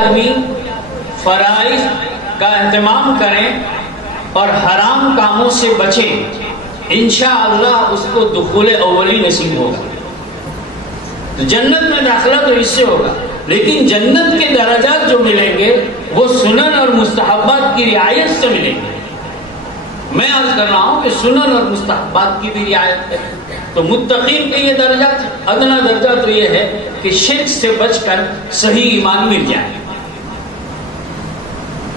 آدمی فرائض کا اہتمام کریں اور حرام کاموں سے بچیں، انشاءاللہ اس کو دخول اولی نصیب ہوگا. تو جنت میں داخلہ تو اس سے ہوگا، لیکن جنت کے درجات جو ملیں گے وہ سنن اور مستحبات کی رعایت سے ملیں گے. میں عرض کر رہا ہوں کہ سنن اور مستحبات کی بھی رعایت ہے. تو متقین کے یہ درجات، ادنا درجہ تو یہ ہے کہ شرک سے بچ کر صحیح ایمان مل جائے.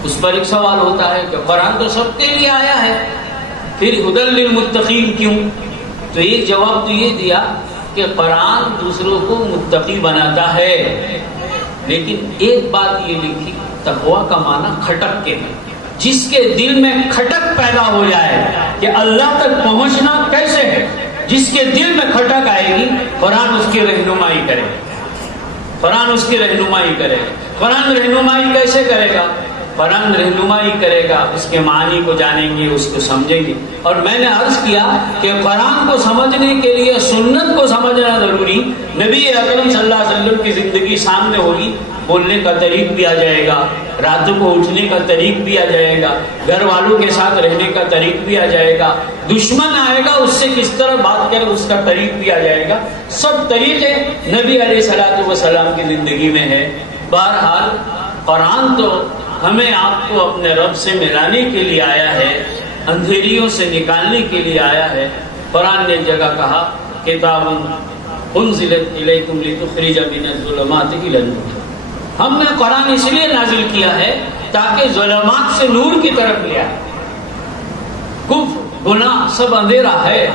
اس پر ایک سوال ہوتا ہے کہ قرآن تو سب کے لیے آیا ہے، پھر ہدی للمتقین کیوں؟ تو ایک جواب تو یہ دیا کہ قرآن دوسروں کو متقی بناتا ہے، لیکن ایک بات یہ لکھی، تقویٰ کا معنی کھٹک کے ہے. جس کے دل میں کھٹک پیدا ہو جائے کہ اللہ تک پہنچنا کیسے ہے، جس کے دل میں کھٹک آئے گی، قرآن اس کی رہنمائی کرے. قرآن اس کی رہنمائی کرے. قرآن رہنمائی کیسے کرے گا؟ قرآن رہنمائی کرے گا، اس کے معنی کو جانیں گے، اس کو سمجھیں گے. اور میں نے عرض کیا کہ قرآن کو سمجھنے کے لیے سنت کو سمجھنا ضروری. نبی اکرم صلی اللہ علیہ وسلم کی زندگی سامنے ہوگی، بولنے کا طریق بھی آ جائے گا، راتوں کو اٹھنے کا طریق بھی آ جائے گا، گھر والوں کے ساتھ رہنے کا طریق بھی آ جائے گا، دشمن آئے گا اس سے کس طرح بات کرے اس کا طریق بھی آ جائے گا. سب طریقے نبی علیہ الصلوۃ والسلام کی زندگی میں ہے. بہرحال قرآن تو ہمیں آپ کو اپنے رب سے ملانے کے لیے آیا ہے، اندھیریوں سے نکالنے کے لیے آیا ہے. قرآن نے ایک جگہ کہا کتاب انزلت الیکم لتخرج من الظلمات الی النور. ہم نے قرآن اس لیے نازل کیا ہے تاکہ ظلمات سے نور کی طرف لے آئے. کفر گناہ سب اندھیرا ہے،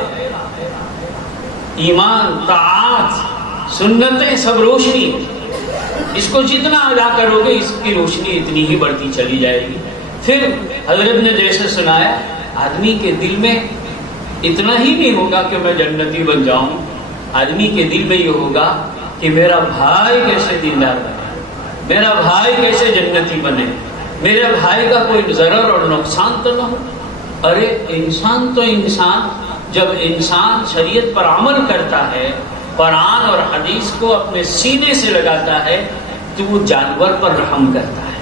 ایمان طاعات سنتیں سب روشنی. اس کو جتنا ادا کرو گے اس کی روشنی اتنی ہی بڑھتی چلی جائے گی. پھر حضرت نے جیسے سنایا، آدمی کے دل میں اتنا ہی نہیں ہوگا کہ میں جنتی بن جاؤں، آدمی کے دل میں یہ ہوگا کہ میرا بھائی کیسے دیندار بنے، میرا بھائی کیسے جنتی بنے، میرے بھائی کا کوئی ضرر اور نقصان تو نہ ہو. ارے انسان تو انسان، جب انسان شریعت پر عمل کرتا ہے، قرآن اور حدیث کو اپنے سینے سے لگاتا ہے، تو وہ جانور پر رحم کرتا ہے،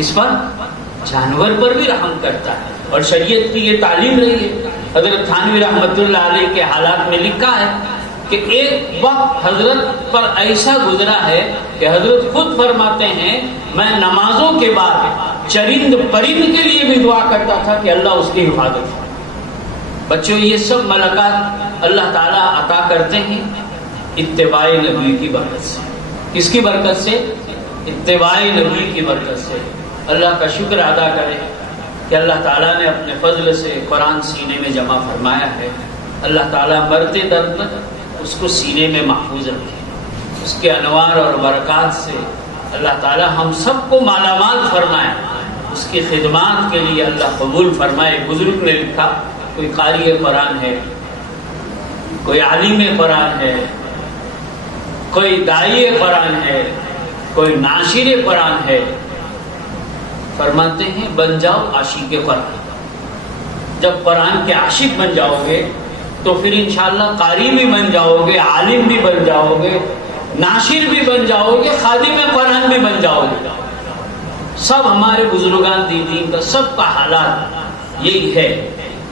اس پر جانور پر بھی رحم کرتا ہے. اور شریعت کی یہ تعلیم رہی ہے. حضرت تھانوی رحمۃ اللہ علیہ کے حالات میں لکھا ہے کہ ایک وقت حضرت پر ایسا گزرا ہے کہ حضرت خود فرماتے ہیں میں نمازوں کے بعد چرند پرند کے لیے بھی دعا کرتا تھا کہ اللہ اس کی حفاظت کرے. بچوں یہ سب ملکات اللہ تعالیٰ عطا کرتے ہیں اتباع نبی کی برکت سے. کس کی برکت سے؟ اتباع نبی کی برکت سے. اللہ کا شکر ادا کرے کہ اللہ تعالیٰ نے اپنے فضل سے قرآن سینے میں جمع فرمایا ہے. اللہ تعالیٰ مرتے دم تک اس کو سینے میں محفوظ رکھے. اس کے انوار اور برکات سے اللہ تعالیٰ ہم سب کو مالا مال فرمائے. اس کی خدمات کے لیے اللہ قبول فرمائے. بزرگ نے لکھا کوئی قاری قرآن ہے، کوئی عالم قرآن ہے، کوئی داعی قرآن ہے، کوئی ناشر قرآن ہے، فرماتے ہیں بن جاؤ عاشق قرآن. جب قرآن کے عاشق بن جاؤ گے تو پھر انشاءاللہ قاری بھی بن جاؤ گے، عالم بھی بن جاؤ گے، ناشر بھی بن جاؤ گے، خادم قرآن بھی بن جاؤ گے. سب ہمارے بزرگان دین کا سب کا حالات یہی ہے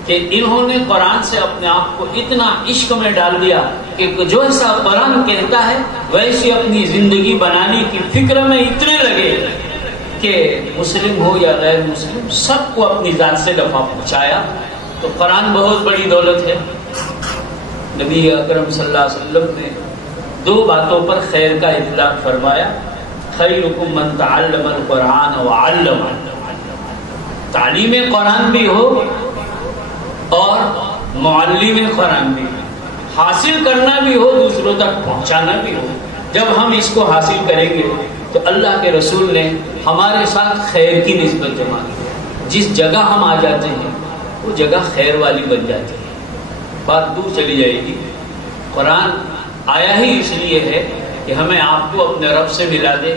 کہ انہوں نے قرآن سے اپنے آپ کو اتنا عشق میں ڈال دیا کہ جو ایسا قرآن کہتا ہے ویسی اپنی زندگی بنانے کی فکر میں اتنے لگے کہ مسلم ہو یا غیر مسلم سب کو اپنی ذات سے نفع پہنچایا. تو قرآن بہت بڑی دولت ہے. نبی اکرم صلی اللہ علیہ وسلم نے دو باتوں پر خیر کا اطلاق فرمایا، خیرکم من تعلم القرآن وعلم. تعلیم قرآن بھی ہو اور معلم قرآن بھی، حاصل کرنا بھی ہو، دوسروں تک پہنچانا بھی ہو. جب ہم اس کو حاصل کریں گے تو اللہ کے رسول نے ہمارے ساتھ خیر کی نسبت مانگی. جس جگہ ہم آ جاتے ہیں وہ جگہ خیر والی بن جاتی ہے، بات دور چلی جائے گی. قرآن آیا ہی اس لیے ہے کہ ہمیں آپ کو اپنے رب سے ملا دے،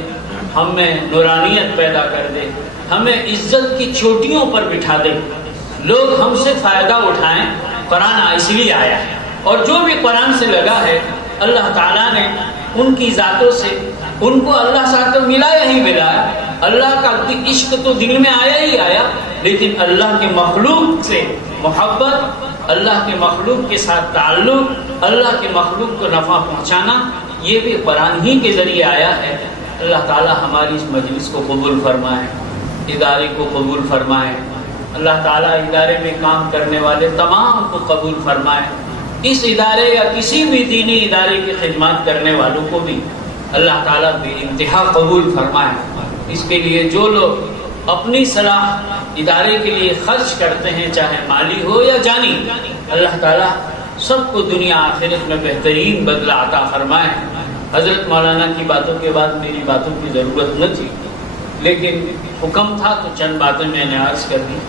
ہمیں نورانیت پیدا کر دے، ہمیں عزت کی چوٹیوں پر بٹھا دے، لوگ ہم سے فائدہ اٹھائیں. قرآن اس لیے آیا ہے. اور جو بھی قرآن سے لگا ہے اللہ تعالیٰ نے ان کی ذاتوں سے ان کو اللہ ساتھ ملایا ہی ملا. اللہ کا عشق تو دل میں آیا ہی آیا، لیکن اللہ کے مخلوق سے محبت، اللہ کے مخلوق کے ساتھ تعلق، اللہ کے مخلوق کو نفع پہنچانا، یہ بھی قرآن ہی کے ذریعے آیا ہے۔ اللہ تعالی ہماری اس مجلس کو قبول فرمائے، ادارے کو قبول فرمائے، اللہ تعالیٰ ادارے میں کام کرنے والے تمام کو قبول فرمائے، اس ادارے یا کسی بھی دینی ادارے کی خدمات کرنے والوں کو بھی اللہ تعالیٰ بے انتہا قبول فرمائے۔ اس کے لیے جو لوگ اپنی صلاح ادارے کے لیے خرچ کرتے ہیں، چاہے مالی ہو یا جانی، اللہ تعالیٰ سب کو دنیا آخرت میں بہترین بدلہ عطا فرمائے۔ حضرت مولانا کی باتوں کے بعد میری باتوں کی ضرورت نہ تھی، لیکن حکم تھا تو چند باتیں میں نے عرض کر دی۔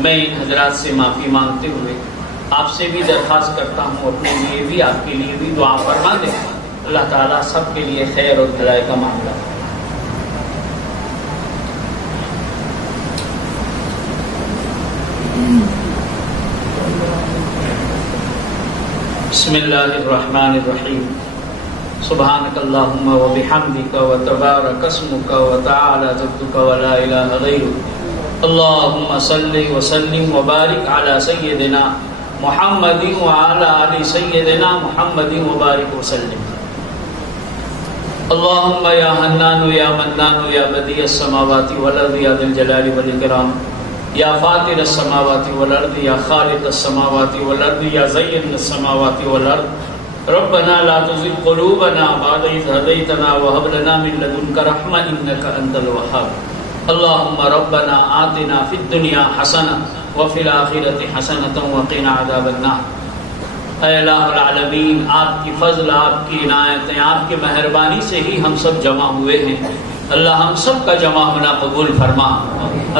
میں ان حضرات سے معافی مانگتے ہوئے آپ سے بھی درخواست کرتا ہوں، اپنے لیے بھی آپ کے لیے بھی دعا فرما دیں، اللہ تعالیٰ سب کے لیے خیر اور بھلائی کا معاملہ۔ بسم اللہ الرحمن الرحیم، سبحانک اللہم و بحمدک و تبارک اسمک و تعالی جدک و لا الہ غیرک، اللہم صلی وسلم و بارک علی سیدنا محمد و علی آل سیدنا محمد و بارک وسلم۔ اللہم یا حنان یا منان یا بدیع السماوات والارض یا ذی الجلال والاکرام، یا فاطر السماوات والارض یا خالق السماوات والارض یا زین السماوات والارض، ربنا لا تزغ قلوبنا بعد اذ هديتنا وهب لنا من لدنك رحمة انك انت الوهاب، اللهم ربنا آتنا في الدنيا حسنة وفي الآخرة حسنة وقنا عذاب النار۔ اے الہ العالمین، آپ کی فضل، آپ کی عنایتیں، آپ کی مہربانی سے ہی ہم سب جمع ہوئے ہیں، اللہ ہم سب کا جمع ہونا قبول فرما۔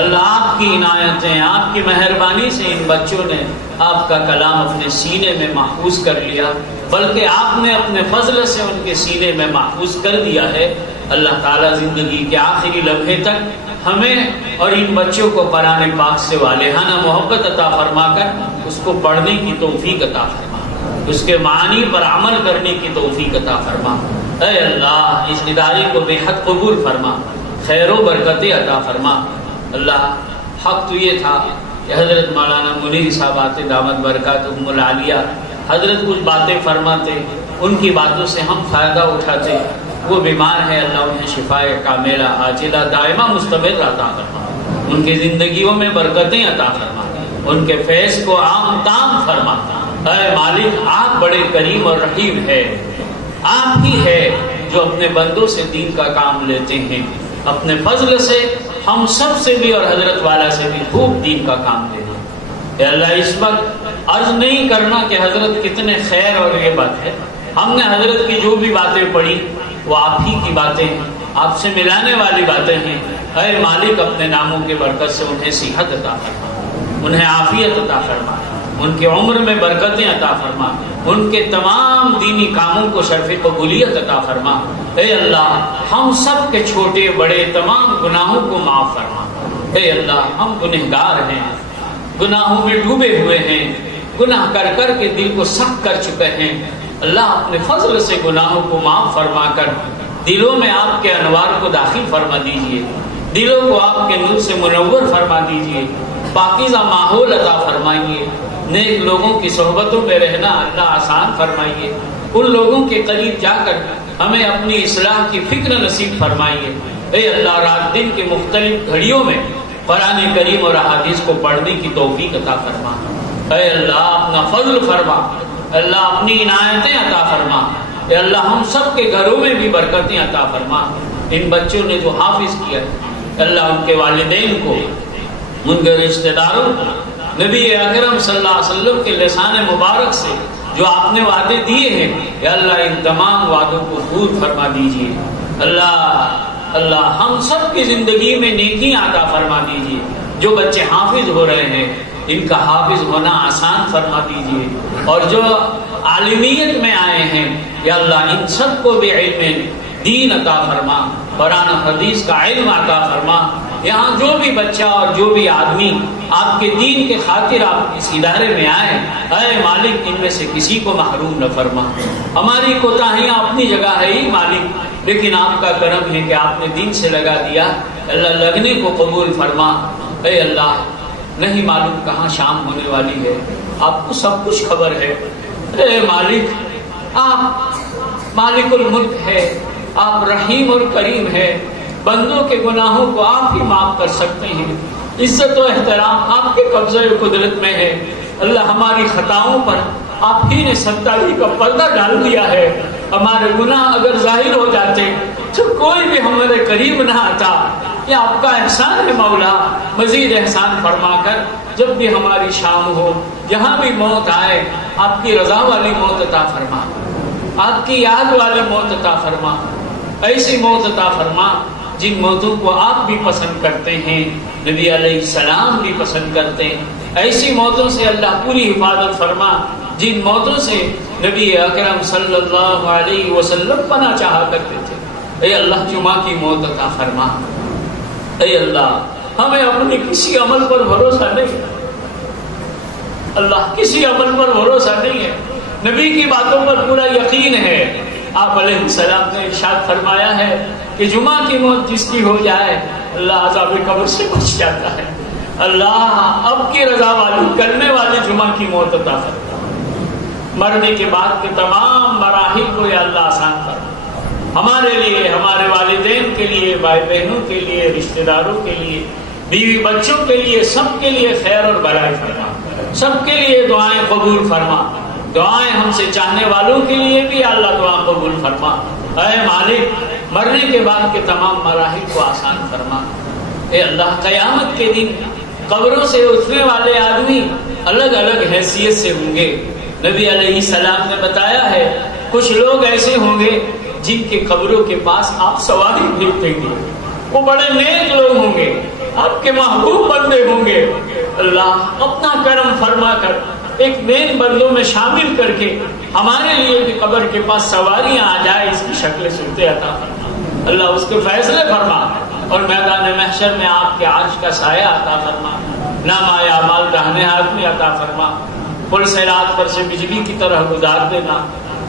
اللہ آپ کی عنایتیں، آپ کی مہربانی سے ان بچوں نے آپ کا کلام اپنے سینے میں محفوظ کر لیا، بلکہ آپ نے اپنے فضل سے ان کے سینے میں محفوظ کر دیا ہے۔ اللہ تعالیٰ زندگی کے آخری لمحے تک ہمیں اور ان بچوں کو قرآن پاک سے والہانہ محبت عطا فرما کر اس کو پڑھنے کی توفیق عطا فرما، اس کے معانی پر عمل کرنے کی توفیق عطا فرما۔ اے اللہ اس ادارے کو بے حد قبول فرما، خیر و برکت عطا فرما۔ اللہ حق تو یہ تھا کہ حضرت مولانا منیر صاحب آتے دامت برکاتہم العالیہ، حضرت کچھ باتیں فرماتے، ان کی باتوں سے ہم فائدہ اٹھاتے۔ وہ بیمار ہے، اللہ انہیں شفائے کاملہ عاجلہ دائمہ مستمر عطا فرما، ان کی زندگیوں میں برکتیں عطا فرما، ان کے فیض کو عام تام فرما۔ اے مالک، آپ بڑے کریم اور رحیم ہے، آپ ہی ہے جو اپنے بندوں سے دین کا کام لیتے ہیں، اپنے فضل سے ہم سب سے بھی اور حضرت والا سے بھی خوب دین کا کام لے دیں۔ اے اللہ اس وقت عرض نہیں کرنا کہ حضرت کتنے خیر اور یہ بات ہے، ہم نے حضرت کی جو بھی باتیں پڑھی وہ آپ ہی کی باتیں، آپ سے ملانے والی باتیں ہیں۔ اے مالک اپنے ناموں کے برکت سے انہیں صحت عطا فرما، انہیں عافیت عطا فرما، ان کی عمر میں برکتیں عطا فرما، ان کے تمام دینی کاموں کو شرف قبولیت عطا فرما۔ اے اللہ ہم سب کے چھوٹے بڑے تمام گناہوں کو معاف فرما۔ اے اللہ ہم گنہگار ہیں، گناہوں میں ڈوبے ہوئے ہیں، گناہ کر کر کے دل کو سخت کر چکے ہیں۔ اللہ اپنے فضل سے گناہوں کو معاف فرما کر دلوں میں آپ کے انوار کو داخل فرما دیجئے، دلوں کو آپ کے نور سے منور فرما دیجئے، پاکیزہ ماحول عطا فرمائیے، نیک لوگوں کی صحبتوں میں رہنا اللہ آسان فرمائیے، ان لوگوں کے قریب جا کر ہمیں اپنی اصلاح کی فکر نصیب فرمائیے۔ اے اللہ رات دن کے مختلف گھڑیوں میں قرآن کریم اور احادیث کو پڑھنے کی توفیق عطا فرما۔ اے اللہ اپنا فضل فرما، اللہ اپنی عنایتیں عطا فرما۔ اے اللہ ہم سب کے گھروں میں بھی برکتیں عطا فرما۔ ان بچوں نے جو حافظ کیا اللہ ان کے والدین کو، ان کے رشتہ داروں کو نبی اکرم صلی اللہ علیہ وسلم کے لسان مبارک سے جو آپ نے وعدے دیے ہیں، یا اللہ ان تمام وعدوں کو پورا فرما دیجیے۔ اللہ ہم سب کی زندگی میں نیکیاں عطا فرما دیجیے۔ جو بچے حافظ ہو رہے ہیں ان کا حافظ ہونا آسان فرما دیجیے، اور جو عالمیت میں آئے ہیں یا اللہ ان سب کو بھی علم دین عطا فرما، قرآن حدیث کا علم عطا فرما۔ یہاں جو بھی بچہ اور جو بھی آدمی آپ کے دین کے خاطر آپ اس ادارے میں آئے، اے مالک ان میں سے کسی کو محروم نہ فرما۔ ہماری کوتاہیاں اپنی جگہ ہے ہی مالک، لیکن آپ کا کرم ہے کہ آپ نے دین سے لگا دیا، اللہ لگنے کو قبول فرما۔ اے اللہ نہیں معلوم کہاں شام ہونے والی ہے، آپ کو سب کچھ خبر ہے۔ اے مالک، آپ مالک الملک ہے، آپ رحیم اور کریم ہے، بندوں کے گناہوں کو آپ ہی معاف کر سکتے ہیں، عزت و احترام آپ کے قبضے و قدرت میں ہے۔ اللہ ہماری خطاؤں پر آپ ہی نے ستاری کا پردہ ڈال دیا ہے، ہمارے گناہ اگر ظاہر ہو جاتے تو کوئی بھی ہمارے قریب نہ آتا۔ یہ آپ کا احسان ہے مولا، مزید احسان فرما کر جب بھی ہماری شام ہو، جہاں بھی موت آئے، آپ کی رضا والی موت عطا فرما، آپ کی یاد والی موت عطا فرما، ایسی موت عطا فرما جن موتوں کو آپ بھی پسند کرتے ہیں، نبی علیہ السلام بھی پسند کرتے ہیں۔ ایسی موتوں سے اللہ پوری حفاظت فرما جن موتوں سے نبی اکرم صلی اللہ علیہ وسلم پناہ چاہا کرتے تھے۔ اے اللہ جمعہ کی موت عطا فرما۔ اے اللہ ہمیں اپنے کسی عمل پر بھروسہ نہیں ہے، اللہ کسی عمل پر بھروسہ نہیں ہے، نبی کی باتوں پر پورا یقین ہے۔ آپ علیہ السلام نے ارشاد فرمایا ہے کہ جمعہ کی موت جس کی ہو جائے اللہ عذاب قبر سے بچ جاتا ہے۔ اللہ اب کی رضا والی کرنے والے جمعہ کی موت عطا فرما، مرنے کے بعد کے تمام مراحل کو یا اللہ آسان فرما، ہمارے لیے، ہمارے والدین کے لیے، بھائی بہنوں کے لیے، رشتہ داروں کے لیے، بیوی بچوں کے لیے، سب کے لیے خیر اور بھلائی فرما، سب کے لیے دعائیں قبول فرما، دعائیں ہم سے چاہنے والوں کے لیے بھی اللہ دعا قبول فرما۔ اے مالک مرنے کے بعد کے تمام مراحل کو آسان فرما۔ اے اللہ قیامت کے دن قبروں سے اٹھنے والے آدمی الگ الگ حیثیت سے ہوں گے۔ نبی علیہ السلام نے بتایا ہے کچھ لوگ ایسے ہوں گے جن کے قبروں کے پاس آپ سواری بھیجیں گے، وہ بڑے نیک لوگ ہوں گے، آپ کے محبوب بندے ہوں گے۔ اللہ اپنا کرم فرما کر ایک نیک بندوں میں شامل کر کے ہمارے لیے بھی قبر کے پاس سواریاں آ جائے، اس کی شکل صورتیں عطا فرما۔ اللہ اس کے فیصلے فرما اور میدان محشر میں آپ کے عرش کا سایہ عطا فرما، نامہ اعمال داہنے ہاتھ میں عطا فرما، پل سے رات پر سے بجلی کی طرح گزار دینا۔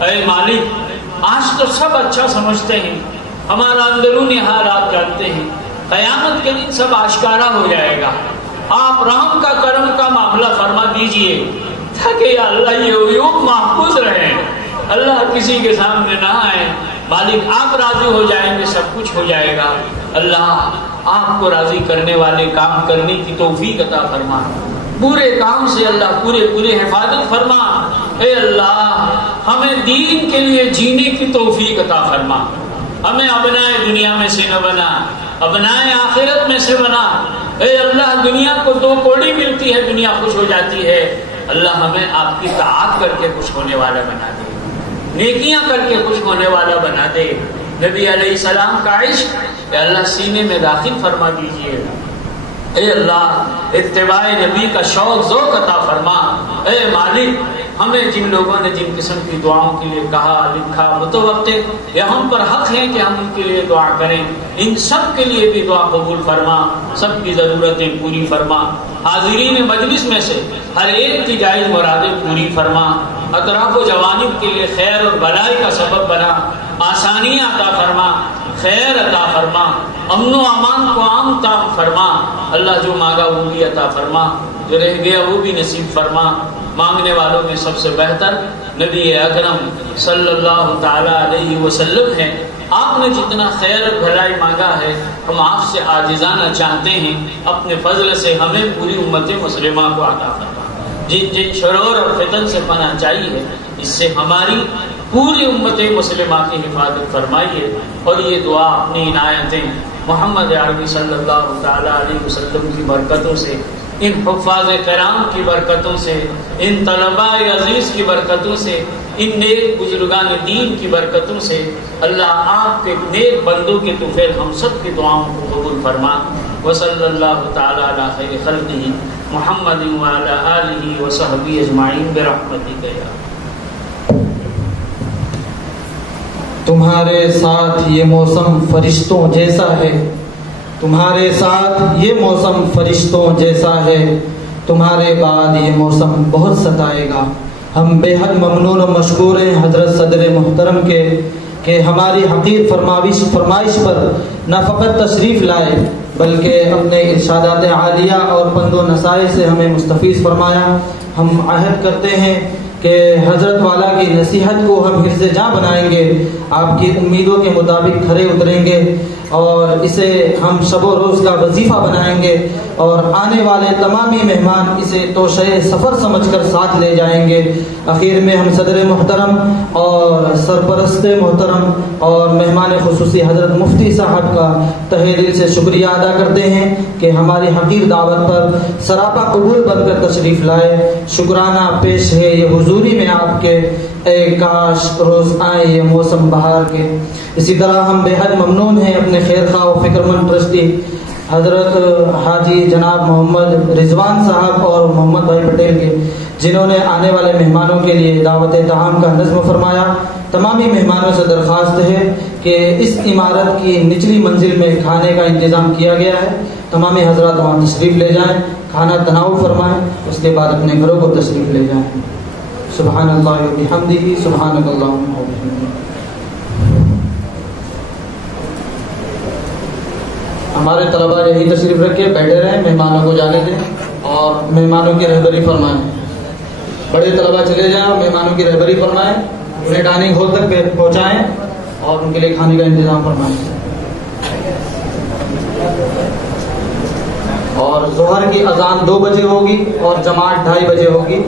اے مالک آج تو سب اچھا سمجھتے ہیں، ہمارا اندرونی حالات جانتے ہیں، قیامت کے دن سب آشکارا ہو جائے گا۔ آپ رحم کا کرم کا معاملہ فرما دیجئے تاکہ اللہ یہ عیوب محفوظ رہے، اللہ کسی کے سامنے نہ آئے۔ مالک آپ راضی ہو جائیں گے سب کچھ ہو جائے گا۔ اللہ آپ کو راضی کرنے والے کام کرنے کی توفیق عطا فرما، پورے کام سے اللہ پورے حفاظت فرما۔ اے اللہ ہمیں دین کے لیے جینے کی توفیق عطا فرما، ہمیں ابنائے دنیا میں سے نہ بنا، ابنائے آخرت میں سے بنا۔ اے اللہ دنیا کو دو کوڑی ملتی ہے، دنیا خوش ہو جاتی ہے، اللہ ہمیں آپ کی طاعت کر کے خوش ہونے والا بنا دے، نیکیاں کر کے خوش ہونے والا بنا دے۔ نبی علیہ السلام کا عشق اے اللہ سینے میں داخل فرما دیجئے۔ اے اللہ اتباع نبی کا شوق ذوق عطا فرما۔ اے مالک ہمیں جن لوگوں نے جن قسم کی دعاؤں کے لیے کہا لکھا متوقع یا ہم پر حق ہے کہ ہم ان کے لیے دعا کریں، ان سب کے لیے بھی دعا قبول فرما، سب کی ضرورتیں پوری فرما۔ حاضرین مجلس میں سے ہر ایک کی جائز مرادیں پوری فرما، اطراف و جوانب کے لیے خیر اور بھلائی کا سبب بنا، آسانیاں عطا فرما، خیر عطا فرما، امن و امان کو عام تام فرما۔ اللہ جو مانگا وہ بھی عطا فرما، جو رہ گیا وہ بھی نصیب فرما۔ مانگنے والوں میں سب سے بہتر نبی اکرم صلی اللہ تعالی علیہ وسلم ہے۔ آپ نے جتنا خیر اور بھلائی مانگا ہے ہم آپ سے عاجزانہ چاہتے ہیں، اپنے فضل سے ہمیں پوری امت مسلمہ کو عطا فرما۔ جن شرور اور فتن سے پناہ چاہیے اس سے ہماری پوری امت مسلمہ کی حفاظت فرمائیے، اور یہ دعا اپنی عنایتیں محمد عربی صلی اللہ تعالی علیہ وسلم کی برکتوں سے، ان حفاظ کرام کی برکتوں سے، ان طلباء عزیز کی برکتوں سے، ان نیک بزرگان دین کی برکتوں سے اللہ آپ کے نیک بندوں کے طفیل ہم سب کی دعاؤں کو قبول فرما۔ وصلی اللہ تعالی علی خیر خلقہ محمد وعلی آلہ وصحبہ اجمعین برحمتک یا تمہارے ساتھ یہ موسم فرشتوں جیسا ہے، تمہارے ساتھ یہ موسم فرشتوں جیسا ہے، تمہارے بعد یہ موسم بہت ستائے گا۔ ہم بے حد ممنون و مشکور ہیں حضرت صدر محترم کے کہ ہماری حقیر فرمائش پر نہ فقط تشریف لائے بلکہ اپنے ارشادات عالیہ اور پند و نصائح سے ہمیں مستفیض فرمایا۔ ہم عہد کرتے ہیں کہ حضرت والا کی نصیحت کو ہم حرز جاں بنائیں گے، آپ کی امیدوں کے مطابق کھرے اتریں گے اور اسے ہم شب و روز کا وظیفہ بنائیں گے، اور آنے والے تمامی مہمان اسے توشہ سفر سمجھ کر ساتھ لے جائیں گے۔ اخیر میں ہم صدر محترم اور سرپرست محترم اور مہمان خصوصی حضرت مفتی صاحب کا تہہ دل سے شکریہ ادا کرتے ہیں کہ ہماری حقیر دعوت پر سراپا قبول بن کر تشریف لائے۔ شکرانہ پیش ہے یہ حضوری میں آپ کے، اے کاش روز آئے یہ موسم بہار کے۔ اسی طرح ہم بے حد ممنون ہیں اپنے خیر خواہ و فکر مند ٹرسٹی حضرت حاجی جناب محمد رضوان صاحب اور محمد بھائی پٹیل کے، جنہوں نے آنے والے مہمانوں کے لیے دعوت طعام کا نظم فرمایا۔ تمامی مہمانوں سے درخواست ہے کہ اس عمارت کی نچلی منزل میں کھانے کا انتظام کیا گیا ہے، تمامی حضرات وہاں تشریف لے جائیں، کھانا تناول فرمائیں، اس کے بعد اپنے گھروں کو تشریف لے جائیں۔ سبحان اللہ و بحمدہ، سبحانک اللہم و بحمدک۔ ہمارے طلباء یہی تشریف رکھے، بیٹھے رہیں، مہمانوں کو جانے دیں اور مہمانوں کی رہبری فرمائیں۔ بڑے طلباء چلے جائیں اور مہمانوں کی رہبری فرمائیں، انہیں ڈائننگ ہال تک پہنچائیں اور ان کے لیے کھانے کا انتظام فرمائیں۔ اور ظہر کی اذان 2 بجے ہوگی اور جماعت 2:30 بجے ہوگی۔